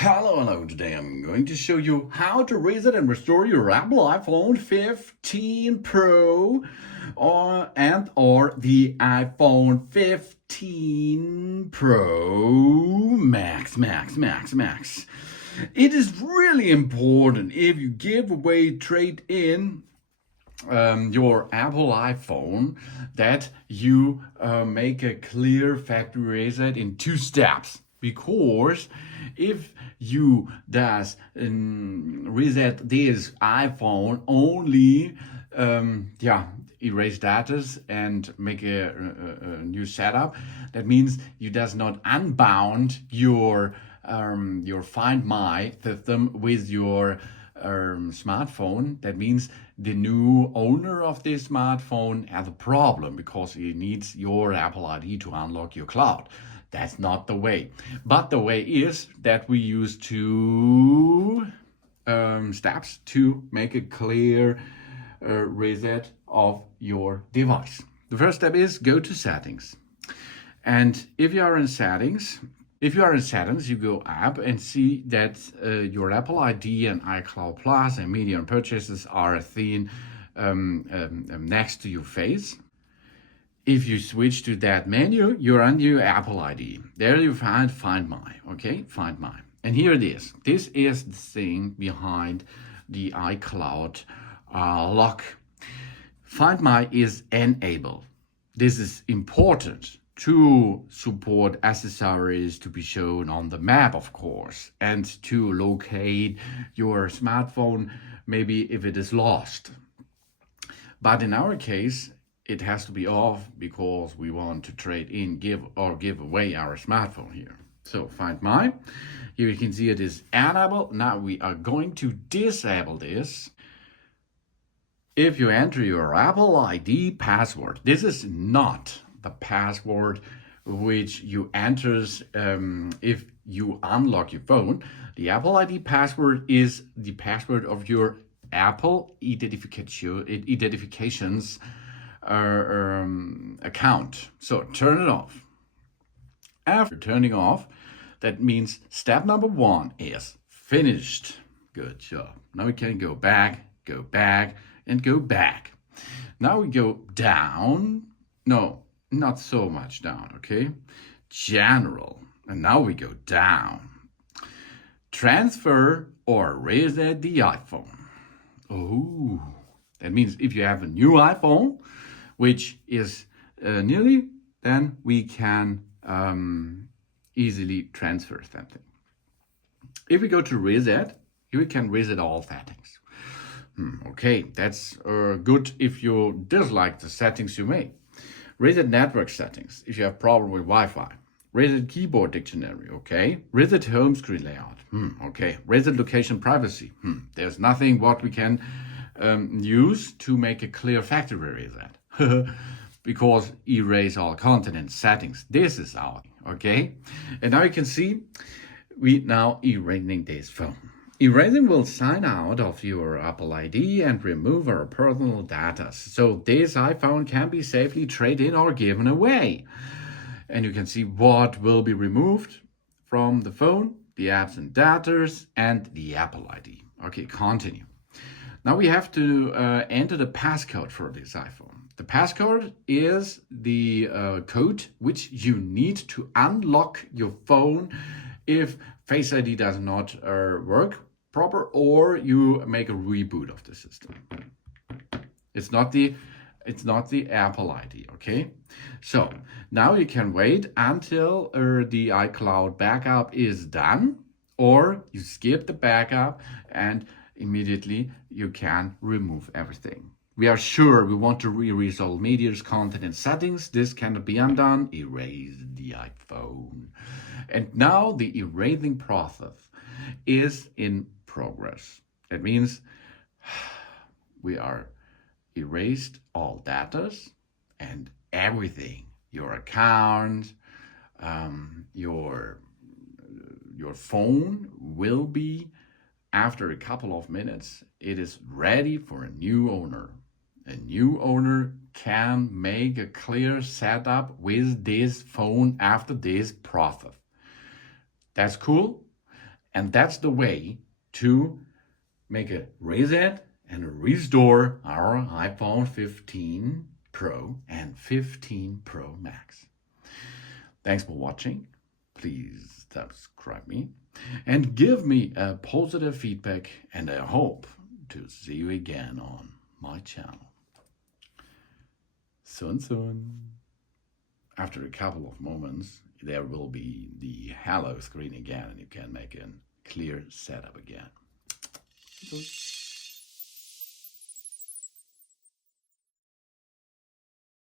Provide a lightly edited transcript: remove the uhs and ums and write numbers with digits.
Hello. Today I'm going to show you how to reset and restore your Apple iPhone 15 Pro or the iPhone 15 Pro Max. It is really important if you give away trade-in your Apple iPhone that you make a clear factory reset in 2 steps, because if you does reset this iPhone only erase data and make a new setup, that means you does not unbound your Find My system with your smartphone. That means the new owner of this smartphone has a problem because he needs your Apple ID to unlock your cloud. That's not the way. But the way is that we use two steps to make a clear reset of your device. The first step is go to settings. And if you are in settings, you go up and see that your Apple ID and iCloud Plus and media and purchases are seen next to your face. If you switch to that menu, you're on your Apple ID. There you Find My, okay? Find My. And here it is. This is the thing behind the iCloud lock. Find My is enabled. This is important to support accessories to be shown on the map, of course, and to locate your smartphone, maybe if it is lost. But in our case, it has to be off because we want to trade in, give away our smartphone here. So Find My, here you can see it is enabled. Now we are going to disable this. If you enter your Apple ID password, this is not the password which you enters if you unlock your phone. The Apple ID password is the password of your Apple identifications account. So turn it off. After turning off, that means step number 1 is finished. Good job. Now we can go back, and go back. Now we go down. No, not so much down, okay? General. And now we go down. Transfer or reset the iPhone. Oh, that means if you have a new iPhone, which is nearly, then we can easily transfer something. If we go to reset, we can reset all settings. Okay, that's good if you dislike the settings you made. Reset network settings if you have problem with Wi-Fi. Reset keyboard dictionary, okay. Reset home screen layout, okay. Reset location privacy, there's nothing what we can use to make a clear factory reset. Because erase all content and settings. This is out, okay. And now you can see we now erasing this phone. Erasing will sign out of your Apple ID and remove our personal data. So this iPhone can be safely traded in or given away. And you can see what will be removed from the phone, the apps and data, and the Apple ID. Okay, continue. Now we have to enter the passcode for this iPhone. The passcode is the code which you need to unlock your phone if Face ID does not work proper, or you make a reboot of the system. It's not the Apple ID, okay? So now you can wait until the iCloud backup is done, or you skip the backup and immediately you can remove everything. We are sure we want to erase all media's content and settings. This cannot be undone. Erase the iPhone. And now the erasing process is in progress. That means we are erased all data and everything. Your account, your phone will be, after a couple of minutes, it is ready for a new owner. A new owner can make a clear setup with this phone after this process. That's cool. And that's the way to make a reset and restore our iPhone 15 Pro and 15 Pro Max. Thanks for watching. Please subscribe me and give me a positive feedback, and I hope to see you again on my channel. Soon. After a couple of moments, there will be the hello screen again, and you can make a clear setup again.